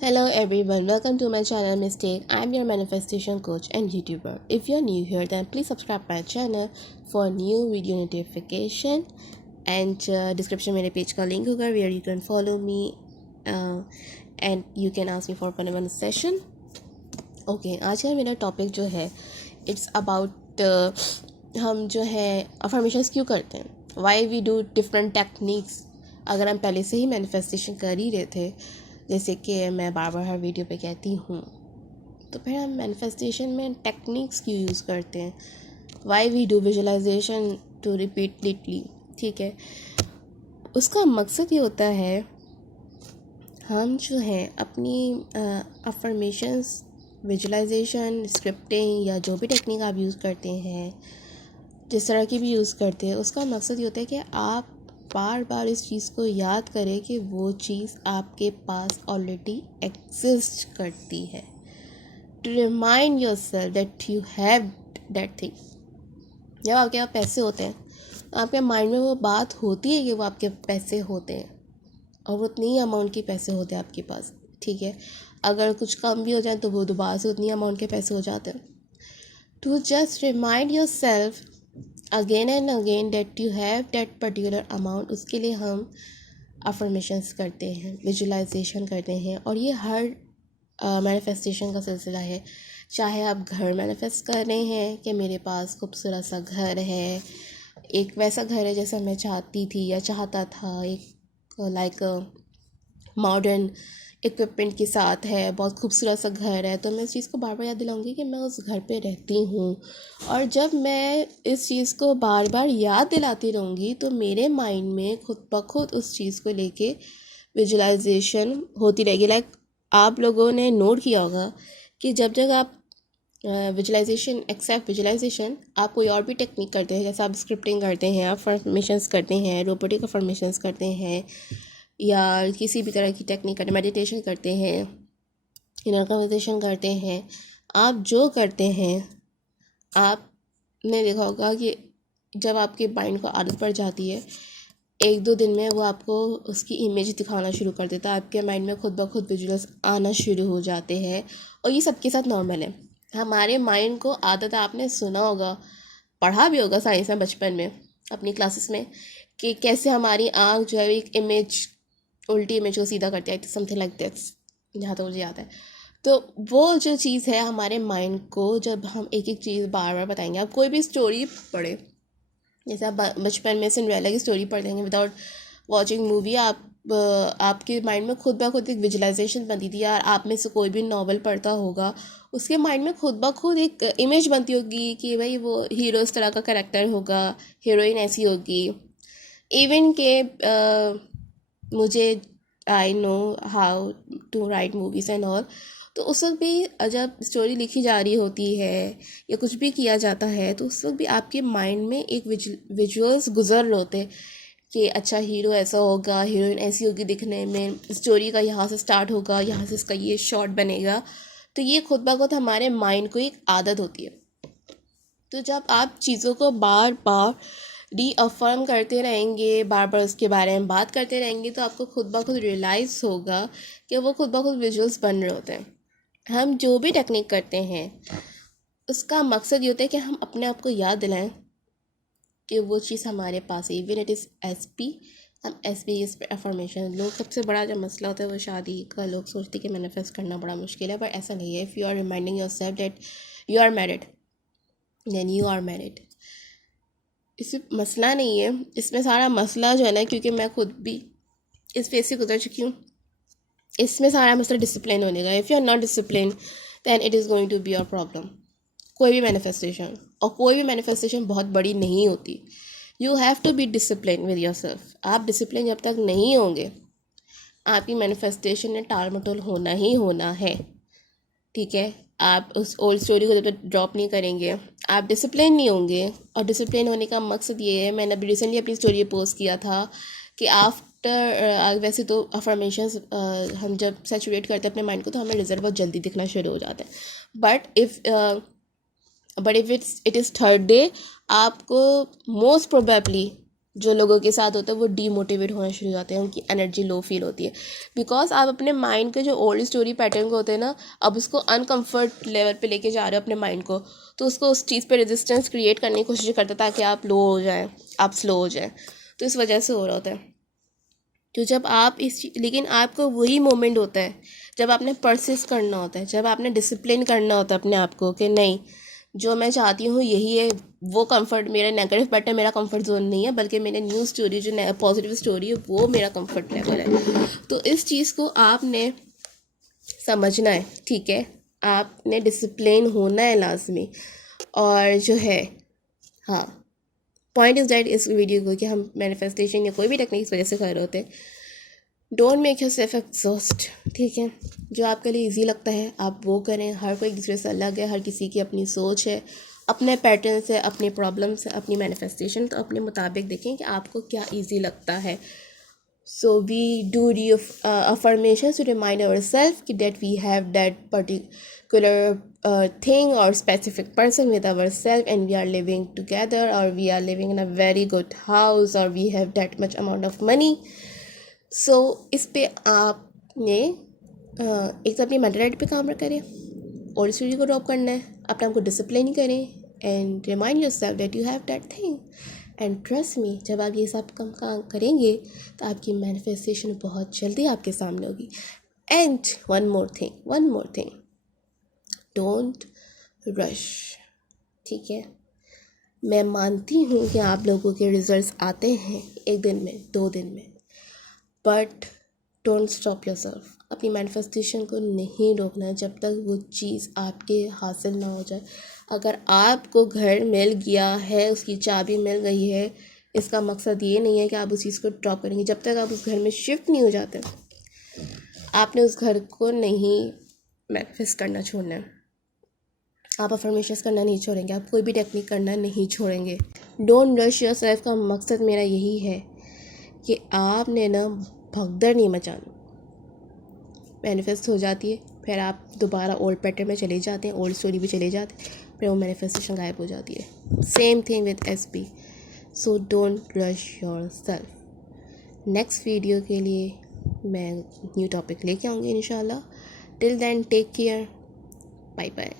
Hello everyone, welcome to my channel Mistake. I'm your manifestation coach and YouTuber. If you're new here, then please subscribe my channel for new video notification and description मेरे page का link होगा where you can follow me and you can ask me for one-on-one session. Okay, आज का मेरा topic जो है it's about हम जो है affirmations क्यों करते हैं, why we do different techniques. अगर हम पहले से ही मैनिफेस्टेशन कर ही रहे थे, जैसे कि मैं बार बार हर वीडियो पे कहती हूँ, तो फिर हम मैनिफेस्टेशन में टेक्निक्स क्यों यूज़ करते हैं, why we do visualization to repeatedly. ठीक है, उसका मकसद ये होता है हम जो है अपनी अफर्मेशंस, विजुअलाइजेशन, स्क्रिप्टिंग या जो भी टेक्निक आप यूज़ करते हैं, जिस तरह की भी यूज़ करते हैं, उसका मकसद ये होता है कि आप बार बार इस चीज़ को याद करें कि वो चीज़ आपके पास ऑलरेडी एग्जिस्ट करती है. To remind yourself that you have that thing. जब आपके पास पैसे होते हैं तो आपके माइंड में वो बात होती है कि वो आपके पैसे होते हैं, और वो उतनी ही अमाउंट के पैसे होते हैं आपके पास. ठीक है, अगर कुछ कम भी हो जाए तो वो दोबारा से उतनी अमाउंट के पैसे हो जाते हैं. To just remind yourself again and again that you have that particular amount, उसके लिए हम अफर्मेशंस करते हैं, विजुअलाइजेशन करते हैं. और ये हर मैनिफेस्टेशन का सिलसिला है. चाहे आप घर मैनिफेस्ट कर रहे हैं कि मेरे पास खूबसूरत सा घर है, एक वैसा घर है जैसा मैं चाहती थी या चाहता था, एक लाइक मॉडर्न इक्विपमेंट के साथ है, बहुत खूबसूरत सा घर है, तो मैं इस चीज़ को बार बार याद दिलाऊंगी कि मैं उस घर पे रहती हूँ. और जब मैं इस चीज़ को बार बार याद दिलाती रहूँगी तो मेरे माइंड में खुद ब खुद उस चीज़ को लेके विजुअलाइजेशन होती रहेगी. लाइक आप लोगों ने नोट किया होगा कि जब जब आप विजुअलाइजेशन एक्सेप्ट विजुअलाइजेशन आप कोई और भी टेक्निक करते हैं, जैसे आप स्क्रिप्टिंग करते हैं, आप फॉर्मेशंस करते हैं, रोबोटिक फॉर्मेशंस करते हैं, या किसी भी तरह की टेक्निक करते, मेडिटेशन करते हैं, इनर कन्वर्सेशन करते हैं, आप जो करते हैं, आपने देखा होगा कि जब आपके माइंड को आदत पड़ जाती है, एक दो दिन में वो आपको उसकी इमेज दिखाना शुरू कर देता है, आपके माइंड में खुद ब खुद विजुअल्स आना शुरू हो जाते हैं. और ये सबके साथ नॉर्मल है. हमारे माइंड को आदत, आपने सुना होगा, पढ़ा भी होगा साइंस में बचपन में अपनी क्लासेस में, कि कैसे हमारी आँख जो है एक इमेज, उल्टी इमेज को सीधा करती है, समथिंग लाइक दैट्स, जहाँ तक मुझे याद है. तो वो जो चीज़ है हमारे माइंड को, जब हम एक एक चीज़ बार बार बताएंगे, आप कोई भी स्टोरी पढ़े, जैसे आप बचपन में सिंड्रेला की स्टोरी पढ़ देंगे विदाउट वॉचिंग मूवी, आपके माइंड में खुद ब खुद एक विजुअलाइजेशन बनती थी. यार आप में से कोई भी नॉवल पढ़ता होगा, उसके माइंड में खुद ब खुद एक इमेज बनती होगी कि भाई वो हीरो इस तरह का कैरेक्टर होगा, हीरोइन ऐसी होगी. इवन के मुझे I know how to write movies and all, तो उस वक्त भी जब स्टोरी लिखी जा रही होती है या कुछ भी किया जाता है, तो उस वक्त भी आपके माइंड में एक विजुअल्स गुजर रहे होते हैं कि अच्छा हीरो ऐसा होगा, हीरोइन ऐसी होगी दिखने में, स्टोरी का यहाँ से स्टार्ट होगा, यहाँ से इसका ये शॉट बनेगा. तो ये खुद ब खुद हमारे माइंड को एक आदत होती है. तो जब आप चीज़ों को बार बार रीअफर्म करते रहेंगे, बार बार उसके बारे में बात करते रहेंगे, तो आपको खुद ब खुद रियलाइज़ होगा कि वो खुद ब खुद विजुअल्स बन रहे होते हैं. हम जो भी टेक्निक करते हैं उसका मकसद ये होता है कि हम अपने आप को याद दिलाएं कि वो चीज़ हमारे पास है. इवन इट इज़ SP, हम SP इस पर अफर्मेशन. लोग सबसे बड़ा जो मसला होता है वो शादी का, लोग सोचते हैं कि मैनिफेस्ट करना बड़ा मुश्किल है, पर ऐसा नहीं है. If you are reminding yourself that you are married, then you are married. इसमें मसला नहीं है, इसमें सारा मसला जो है ना, क्योंकि मैं खुद भी इस फेज से गुजर चुकी हूँ, इसमें सारा मसला डिसिप्लिन होने का. If you are not discipline then it is going to be your problem. कोई भी मैनिफेस्टेशन, और कोई भी मैनिफेस्टेशन बहुत बड़ी नहीं होती. You have to be discipline with yourself. आप डिसिप्लिन जब तक नहीं होंगे, आपकी मैनिफेस्टेशन में टाल मटोल होना ही होना है. ठीक है, आप उस ओल्ड स्टोरी को जब तक ड्रॉप नहीं करेंगे, आप डिसिप्लिन नहीं होंगे. और डिसिप्लिन होने का मकसद ये है, मैंने अभी रिसेंटली अपनी स्टोरी पोस्ट किया था कि आफ्टर, वैसे तो अफर्मेशंस हम जब सैचुरेट करते हैं अपने माइंड को, तो हमें रिजल्ट बहुत जल्दी दिखना शुरू हो जाता है. But if it is third day, आपको मोस्ट प्रोबेबली जो लोगों के साथ होता है वो डीमोटिवेट होना शुरू हो जाते हैं, उनकी एनर्जी लो फील होती है, बिकॉज आप अपने माइंड के जो ओल्ड स्टोरी पैटर्न को होते हैं ना, अब उसको अनकम्फर्ट लेवल पे लेके जा रहे हो अपने माइंड को, तो उसको उस चीज़ पे रेजिस्टेंस क्रिएट करने की कोशिश करता है ताकि आप लो हो जाएं, आप स्लो हो जाएं, तो इस वजह से हो रहा होता है। तो जब आप लेकिन आपको वही मोमेंट होता है जब आपने परसिस्ट करना होता है, जब आपने डिसिप्लिन करना होता है अपने आप को कि नहीं, जो मैं चाहती हूँ यही है, वो कंफर्ट मेरा नेगेटिव पैटर्न मेरा कंफर्ट जोन नहीं है, बल्कि मेरे न्यू स्टोरी जो पॉजिटिव स्टोरी है वो मेरा कंफर्ट लेवल है। तो इस चीज़ को आपने समझना है, ठीक है, आपने डिसिप्लिन होना है लाजमी। और जो है, हाँ, पॉइंट इज़ दैट इस वीडियो को कि हम मैनिफेस्टेशन या कोई भी टेक्निक इस वजह से कर रहे होते हैं, don't make your self exhaust, ठीक है, जो आपके लिए इजी लगता है आप वो करें। हर कोई एक दूसरे से अलग है, हर किसी की अपनी सोच है, अपने पैटर्न्स है, अपनी प्रॉब्लम्स है, अपनी मैनिफेस्टेशन, तो अपने मुताबिक देखें कि आपको क्या इजी लगता है। So we do the affirmation to remind our self कि that we have that particular thing or specific person with ourselves, and we are living together, or we are living in a very good house, or we have that much amount of money. सो इस पे आपने एक तो अपनी mentality पे काम करें, old story को ड्रॉप करना है, अपने आप को डिसिप्लिन करें, and remind yourself that you have that thing, and trust me, जब आप ये सब काम करेंगे तो आपकी मैनिफेस्टेशन बहुत जल्दी आपके सामने होगी। And one more thing, don't rush, ठीक है। मैं मानती हूँ कि आप लोगों के रिजल्ट्स आते हैं 1 दिन में, 2 दिन में, बट डोंट स्टॉप योरसेल्फ। अपनी मैनिफेस्टेशन को नहीं रोकना है जब तक वो चीज़ आपके हासिल ना हो जाए। अगर आपको घर मिल गया है, उसकी चाबी मिल गई है, इसका मकसद ये नहीं है कि आप उस चीज़ को ड्रॉप करेंगे। जब तक आप उस घर में शिफ्ट नहीं हो जाते, आपने उस घर को नहीं मैनिफेस्ट करना छोड़ना है। आप अफर्मेशंस करना नहीं छोड़ेंगे, आप कोई भी टेक्निक करना नहीं छोड़ेंगे। डोंट रश योरसेल्फ का मकसद मेरा यही है कि आपने ना भगदड़ नहीं मचानी। मैनिफेस्ट हो जाती है, फिर आप दोबारा ओल्ड पैटर्न में चले जाते हैं, ओल्ड स्टोरी भी चले जाते हैं, फिर वो मैनिफेस्टेशन गायब हो जाती है। Same thing with SP. So don't rush yourself. Next video के लिए मैं न्यू टॉपिक लेके आऊँगी इंशाल्लाह। Till then take care, bye bye.